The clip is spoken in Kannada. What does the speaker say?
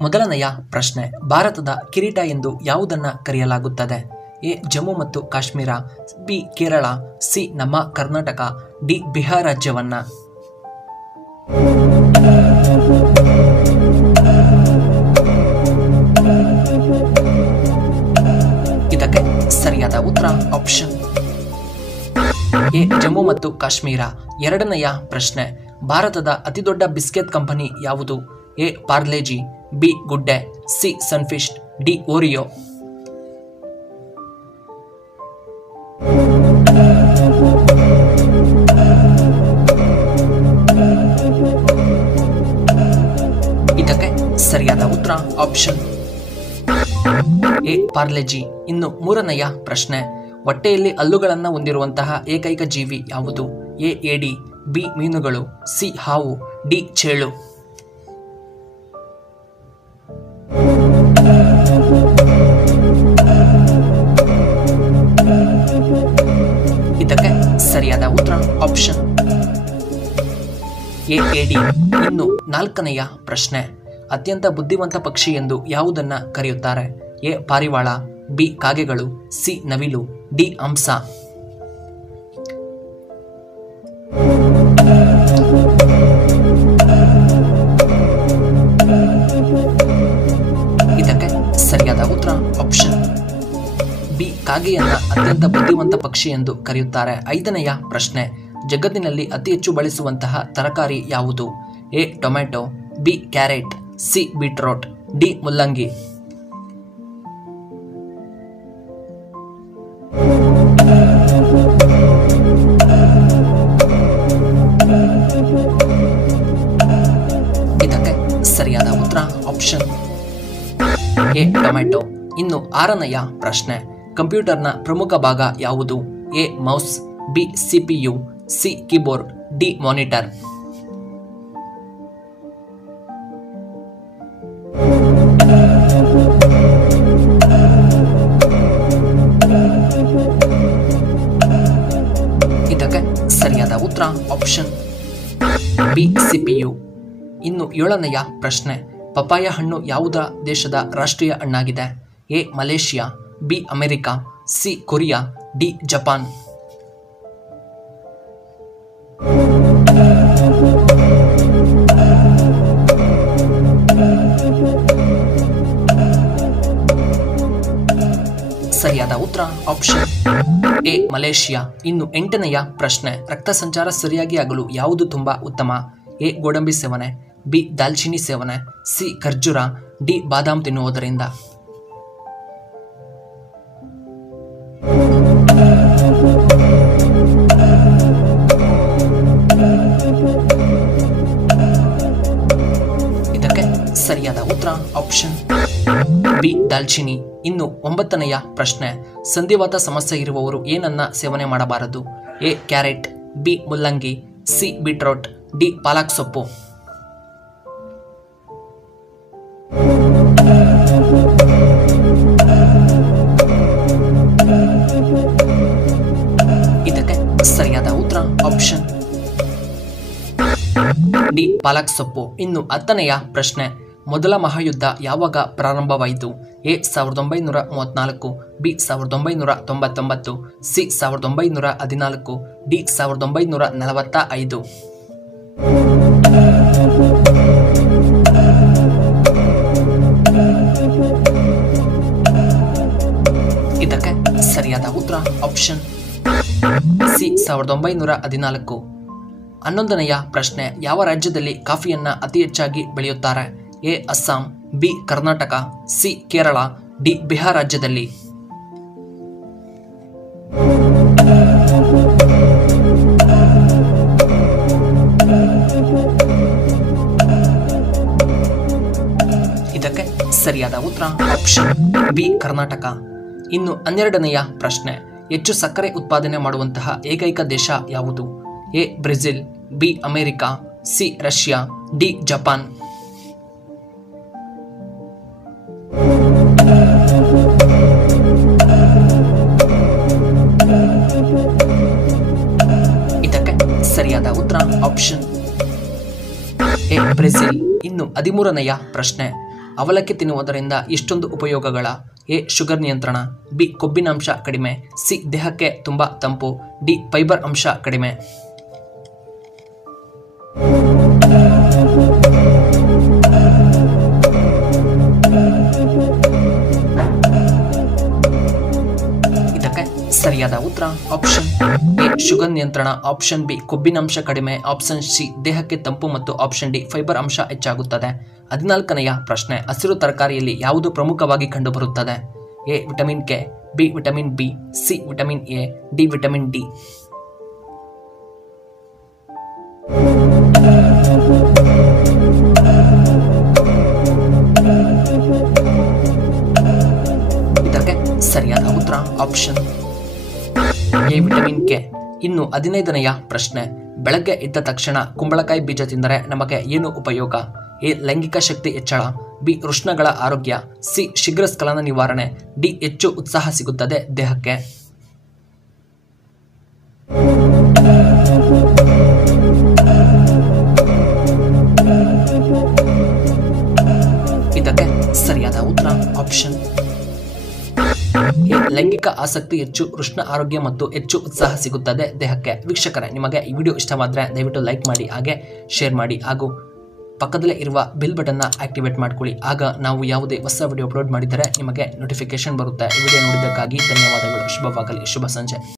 ಮೊದಲನೆಯ ಪ್ರಶ್ನೆ, ಭಾರತದ ಕಿರೀಟ ಎಂದು ಯಾವುದನ್ನು ಕರೆಯಲಾಗುತ್ತದೆ? ಎ ಜಮ್ಮು ಮತ್ತು ಕಾಶ್ಮೀರ, ಬಿ ಕೇರಳ, ಸಿ ನಮ್ಮ ಕರ್ನಾಟಕ, ಡಿ ಬಿಹಾರ ರಾಜ್ಯವನ್ನ. ಇದಕ್ಕೆ ಸರಿಯಾದ ಉತ್ತರ ಆಪ್ಷನ್ ಎ ಜಮ್ಮು ಮತ್ತು ಕಾಶ್ಮೀರ. ಎರಡನೆಯ ಪ್ರಶ್ನೆ, ಭಾರತದ ಅತಿದೊಡ್ಡ ಬಿಸ್ಕೆಟ್ ಕಂಪನಿ ಯಾವುದು? ಎ ಪಾರ್ಲೆಜಿ, ಬಿ ಗುಡ್ಡೆ, ಸಿ ಸನ್ಫಿಸ್ಟ್, ಡಿ ಓರಿಯೋ. ಇದಕ್ಕೆ ಸರಿಯಾದ ಉತ್ತರ ಆಪ್ಷನ್ ಎ ಪಾರ್ಲೆಜಿ. ಇನ್ನು ಮೂರನೆಯ ಪ್ರಶ್ನೆ, ಹೊಟ್ಟೆಯಲ್ಲಿ ಹಲ್ಲುಗಳನ್ನು ಹೊಂದಿರುವಂತಹ ಏಕೈಕ ಜೀವಿ ಯಾವುದು? ಎ ಏಡಿ, ಬಿ ಮೀನುಗಳು, ಸಿ ಹಾವು, ಡಿ ಚೇಳು. ಇದಕ್ಕೆ ಸರಿಯಾದ ಉತ್ತರ ಆಪ್ಷನ್ ಎ ಏಡಿ. ಇನ್ನು ನಾಲ್ಕನೆಯ ಪ್ರಶ್ನೆ, ಅತ್ಯಂತ ಬುದ್ಧಿವಂತ ಪಕ್ಷಿ ಎಂದು ಯಾವುದನ್ನ ಕರೆಯುತ್ತಾರೆ? ಎ ಪಾರಿವಾಳ, ಬಿ ಕಾಗೆಗಳು, ಸಿ ನವಿಲು, ಡಿ ಹಂಸ. ಇದಕ್ಕೆ ಸರಿಯಾದ ಉತ್ತರ ಆಪ್ಷನ್ ಬಿ ಕಾಗೆಯನ್ನ ಅತ್ಯಂತ ಬುದ್ಧಿವಂತ ಪಕ್ಷಿ ಎಂದು ಕರೆಯುತ್ತಾರೆ. ಐದನೆಯ ಪ್ರಶ್ನೆ, ಜಗತ್ತಿನಲ್ಲಿ ಅತಿ ಹೆಚ್ಚು ಬಳಸುವಂತಹ ತರಕಾರಿ ಯಾವುದು? A tomato, B carrot, C beetroot, D ಮುಲ್ಲಂಗಿ. ಇದಕ್ಕೆ ಸರಿಯಾದ ಉತ್ತರ ಆಪ್ಷನ್ ಎ ಟೊಮ್ಯಾಟೊ. ಇನ್ನು ಆರನೆಯ ಪ್ರಶ್ನೆ, ಕಂಪ್ಯೂಟರ್ನ ಪ್ರಮುಖ ಭಾಗ ಯಾವುದು? A mouse, B CPU, C keyboard, D monitor. ಇದಕ್ಕೆ ಸರಿಯಾದ ಉತ್ತರ ಆಪ್ಷನ್ ಬಿ ಸಿಪಿಯು. ಇನ್ನು ಏಳನೆಯ ಪ್ರಶ್ನೆ, ಪಪಾಯ ಹಣ್ಣು ಯಾವುದ ದೇಶದ ರಾಷ್ಟ್ರೀಯ ಹಣ್ಣಾಗಿದೆ? A Malaysia, B America, C Korea, D Japan. ಸರಿಯಾದ ಉತ್ತರ ಆಪ್ಷನ್ ಎ ಮಲೇಷಿಯಾ. ಇನ್ನು ಎಂಟನೆಯ ಪ್ರಶ್ನೆ, ರಕ್ತ ಸಂಚಾರ ಸರಿಯಾಗಿ ಆಗಲು ಯಾವುದು ತುಂಬಾ ಉತ್ತಮ? ಎ ಗೋಡಂಬಿ ಸೇವನೆ, ಬಿ ದಾಲ್ಚಿನ್ನಿ ಸೇವನೆ, ಸಿ ಖರ್ಜೂರ, ಡಿ ಬಾದಾಮ್ ತಿನ್ನುವುದರಿಂದ. ಇದಕ್ಕೆ ಸರಿಯಾದ ಉತ್ತರ ಆಪ್ಷನ್ ಬಿ ದಾಲ್ಚಿನ್ನಿ. ಇನ್ನು ಒಂಬತ್ತನೆಯ ಪ್ರಶ್ನೆ, ಸಂಧಿವಾತ ಸಮಸ್ಯೆ ಇರುವವರು ಏನನ್ನ ಸೇವನೆ ಮಾಡಬಾರದು? ಎ ಕ್ಯಾರೆಟ್, ಬಿ ಮುಲ್ಲಂಗಿ, ಸಿ ಬೀಟ್ರೋಟ್, ಡಿ ಪಾಲಕ್ ಸೊಪ್ಪು. ಇದಕ್ಕೆ ಸರಿಯಾದ ಉತ್ತರ ಆಪ್ಷನ್ ಡಿ ಪಾಲಕ್ ಸೊಪ್ಪು. ಇನ್ನು ಹತ್ತನೆಯ ಪ್ರಶ್ನೆ, ಮೊದಲ ಮಹಾಯುದ್ಧ ಯಾವಾಗ ಪ್ರಾರಂಭವಾಯಿತು? A 1934, B 1999, C 1914, D 1945. ಇದಕ್ಕೆ ಸರಿಯಾದ ಉತ್ತರ ಆಪ್ಷನ್ ಸಿ 1914. 11ನೆಯ ಪ್ರಶ್ನೆ, ಯಾವ ರಾಜ್ಯದಲ್ಲಿ ಕಾಫಿಯನ್ನ ಅತಿ ಹೆಚ್ಚಾಗಿ ಬೆಳೆಯುತ್ತಾರೆ? A Assam, B Karnataka, C Kerala, D Bihar ರಾಜ್ಯದಲ್ಲಿ. ಇದಕ್ಕೆ ಸರಿಯಾದ ಉತ್ತರ ಆಪ್ಷನ್ ಬಿ ಕರ್ನಾಟಕ. ಇನ್ನು 12ನೆಯ ಪ್ರಶ್ನೆ, ಹೆಚ್ಚು ಸಕ್ಕರೆ ಉತ್ಪಾದನೆ ಮಾಡುವಂತಹ ಏಕೈಕ ದೇಶ ಯಾವುದು? A Brazil, B America, C Russia, D Japan. ಇದಕ್ಕೆ ಸರಿಯಾದ ಉತ್ತರ ಆಪ್ಷನ್ ಎ ಬ್ರೆಜಿಲ್. ಇನ್ನು 13ನೆಯ ಪ್ರಶ್ನೆ, ಅವಲಕ್ಕಿ ತಿನ್ನುವುದರಿಂದ ಇಷ್ಟೊಂದು ಉಪಯೋಗಗಳ? ಎ ಶುಗರ್ ನಿಯಂತ್ರಣ, ಬಿ ಕೊಬ್ಬಿನಾಂಶ ಕಡಿಮೆ, ಸಿ ದೇಹಕ್ಕೆ ತುಂಬ ತಂಪು, ಡಿ ಫೈಬರ್ ಅಂಶ ಕಡಿಮೆ. ಇದಕ್ಕೆ ಸರಿಯಾದ ಉತ್ತರ ಆಪ್ಷನ್ ಎ ಶುಗರ್ ನಿಯಂತ್ರಣ, ಆಪ್ಷನ್ ಬಿ ಕೊಬ್ಬಿನಾಂಶ ಕಡಿಮೆ, ಆಪ್ಷನ್ ಸಿ ದೇಹಕ್ಕೆ ತಂಪು ಮತ್ತು ಆಪ್ಷನ್ ಡಿ ಫೈಬರ್ ಅಂಶ ಹೆಚ್ಚಾಗುತ್ತದೆ. 14ನೆಯ ಪ್ರಶ್ನೆ, ಹಸಿರು ತರಕಾರಿಯಲ್ಲಿ ಯಾವುದು ಪ್ರಮುಖವಾಗಿ ಕಂಡುಬರುತ್ತದೆ? A vitamin K, B vitamin B, C vitamin A, D vitamin D. ಇದಕ್ಕೆ ಸರಿಯಾದ ಉತ್ತರ ಆಪ್ಷನ್ ಎ ವಿಟಮಿನ್ ಕೆ. ಇನ್ನು 15ನೆಯ ಪ್ರಶ್ನೆ, ಬೆಳಗ್ಗೆ ಎದ್ದ ತಕ್ಷಣ ಕುಂಬಳಕಾಯಿ ಬೀಜ ತಿಂದರೆ ನಮಗೆ ಏನು ಉಪಯೋಗ? ಎ ಲೈಂಗಿಕ ಶಕ್ತಿ ಹೆಚ್ಚಳ, ಬಿ ವೃಷ್ಣಗಳ ಆರೋಗ್ಯ, ಸಿ ಶೀಘ್ರ ಸ್ಖಲನ ನಿವಾರಣೆ, ಡಿ ಹೆಚ್ಚು ಉತ್ಸಾಹ ಸಿಗುತ್ತದೆ ದೇಹಕ್ಕೆ. ಇದಕ್ಕೆ ಸರಿಯಾದ ಉತ್ತರ ಆಪ್ಷನ್ ಲೈಂಗಿಕ ಆಸಕ್ತಿ ಹೆಚ್ಚು, ವೃಷ್ಣ ಆರೋಗ್ಯ ಮತ್ತು ಹೆಚ್ಚು ಉತ್ಸಾಹ ಸಿಗುತ್ತದೆ ದೇಹಕ್ಕೆ. ವೀಕ್ಷಕರೇ, ನಿಮಗೆ ಈ ವಿಡಿಯೋ ಇಷ್ಟವಾದರೆ ದಯವಿಟ್ಟು ಲೈಕ್ ಮಾಡಿ, ಹಾಗೆ ಶೇರ್ ಮಾಡಿ, ಹಾಗೂ ಪಕ್ಕದಲ್ಲೇ ಇರುವ ಬೆಲ್ ಬಟನ್ನ ಆಕ್ಟಿವೇಟ್ ಮಾಡ್ಕೊಳ್ಳಿ. ಆಗ ನಾವು ಯಾವುದೇ ಹೊಸ ವಿಡಿಯೋ ಅಪ್ಲೋಡ್ ಮಾಡಿದರೆ ನಿಮಗೆ ನೋಟಿಫಿಕೇಶನ್ ಬರುತ್ತೆ. ಈ ವಿಡಿಯೋ ನೋಡಿದ್ದಕ್ಕಾಗಿ ಧನ್ಯವಾದಗಳು. ಶುಭವಾಗಲಿ. ಶುಭ ಸಂಜೆ.